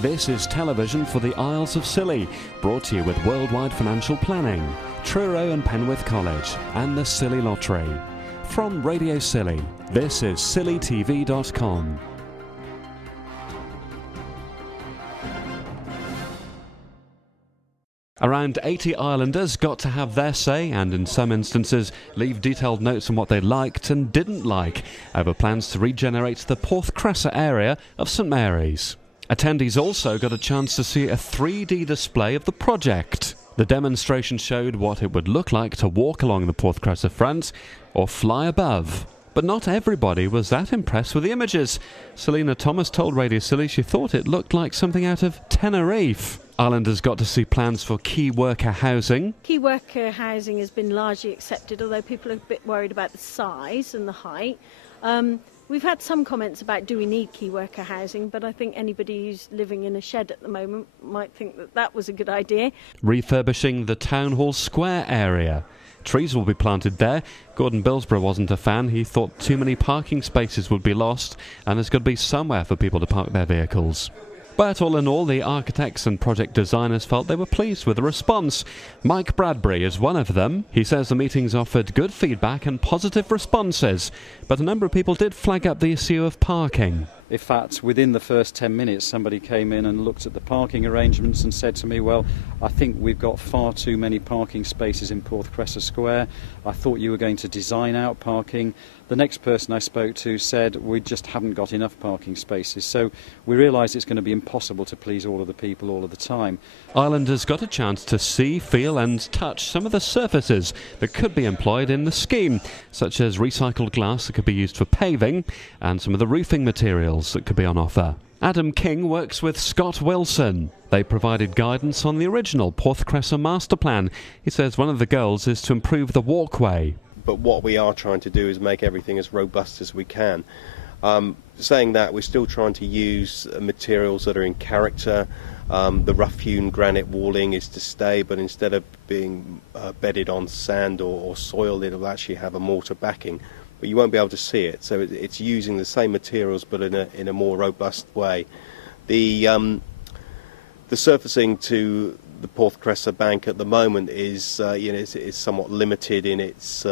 This is television for the Isles of Scilly, brought to you with Worldwide Financial Planning, Truro and Penwith College, and the Scilly Lottery. From Radio Scilly, this is scillytv.com. Around 80 islanders got to have their say and, in some instances, leave detailed notes on what they liked and didn't like over plans to regenerate the Porthcressa area of St Mary's. Attendees also got a chance to see a 3D display of the project. The demonstration showed what it would look like to walk along the Porthcressa front or fly above. But not everybody was that impressed with the images. Selena Thomas told Radio Scilly she thought it looked like something out of Tenerife. Islanders got to see plans for key worker housing. Key worker housing has been largely accepted, although people are a bit worried about the size and the height. We've had some comments about do we need key worker housing, but I think anybody who's living in a shed at the moment might think that that was a good idea. Refurbishing the Town Hall Square area. Trees will be planted there. Gordon Billsborough wasn't a fan. He thought too many parking spaces would be lost and there's got to be somewhere for people to park their vehicles. But all in all, the architects and project designers felt they were pleased with the response. Mike Bradbury is one of them. He says the meetings offered good feedback and positive responses, but a number of people did flag up the issue of parking. In fact, within the first 10 minutes, somebody came in and looked at the parking arrangements and said to me, well, I think we've got far too many parking spaces in Porthcressa Square. I thought you were going to design out parking. The next person I spoke to said we just haven't got enough parking spaces. So we realise it's going to be impossible to please all of the people all of the time. Islanders got a chance to see, feel and touch some of the surfaces that could be employed in the scheme, such as recycled glass that could be used for paving and some of the roofing materials that could be on offer. Adam King works with Scott Wilson. They provided guidance on the original Porthcressa master plan. He says one of the goals is to improve the walkway. But what we are trying to do is make everything as robust as we can. Saying that, we're still trying to use materials that are in character. The rough-hewn granite walling is to stay, but instead of being bedded on sand or soil, it'll actually have a mortar backing. But you won't be able to see it, so it's using the same materials but in a more robust way. The surfacing to the Porthcressa bank at the moment is is somewhat limited in its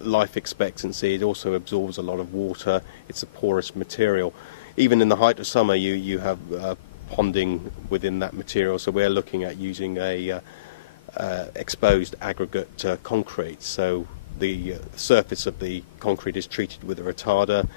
life expectancy. It also absorbs a lot of water. It's a porous material. Even in the height of summer, you have ponding within that material. So we're looking at using a exposed aggregate concrete. So the surface of the concrete is treated with a retarder,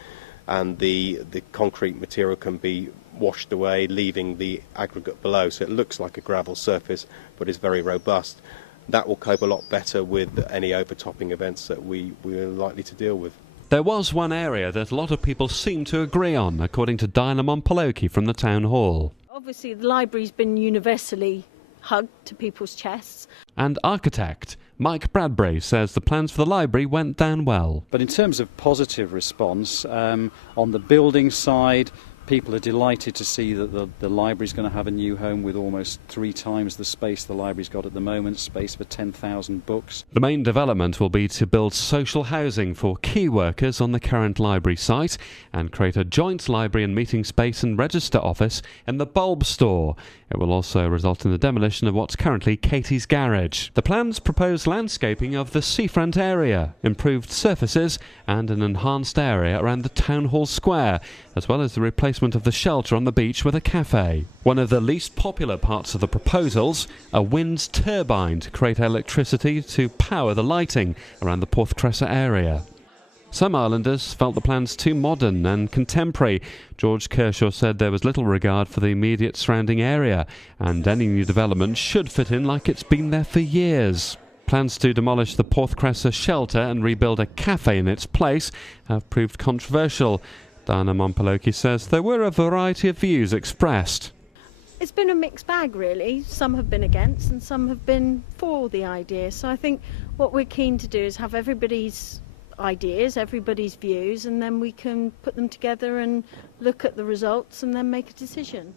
and the concrete material can be washed away, leaving the aggregate below. So it looks like a gravel surface, but is very robust. That will cope a lot better with any overtopping events that we're likely to deal with. There was one area that a lot of people seem to agree on, according to Diana Mompoloki from the Town Hall. Obviously, the library's been universally hugged to people's chests. And architect Mike Bradbury says the plans for the library went down well. But in terms of positive response, on the building side, people are delighted to see that the library's going to have a new home with almost 3 times the space the library's got at the moment, space for 10,000 books. The main development will be to build social housing for key workers on the current library site and create a joint library and meeting space and register office in the bulb store. It will also result in the demolition of what's currently Katie's Garage. The plans propose landscaping of the seafront area, improved surfaces and an enhanced area around the Town Hall Square, as well as the replacement of the shelter on the beach with a cafe. One of the least popular parts of the proposals, a wind turbine to create electricity to power the lighting around the Porthcressa area. Some islanders felt the plans too modern and contemporary. George Kershaw said there was little regard for the immediate surrounding area, and any new development should fit in like it's been there for years. Plans to demolish the Porthcressa shelter and rebuild a cafe in its place have proved controversial. Diana Mompoloki says there were a variety of views expressed. It's been a mixed bag, really. Some have been against and some have been for the idea. So I think what we're keen to do is have everybody's ideas, everybody's views, and then we can put them together and look at the results and then make a decision.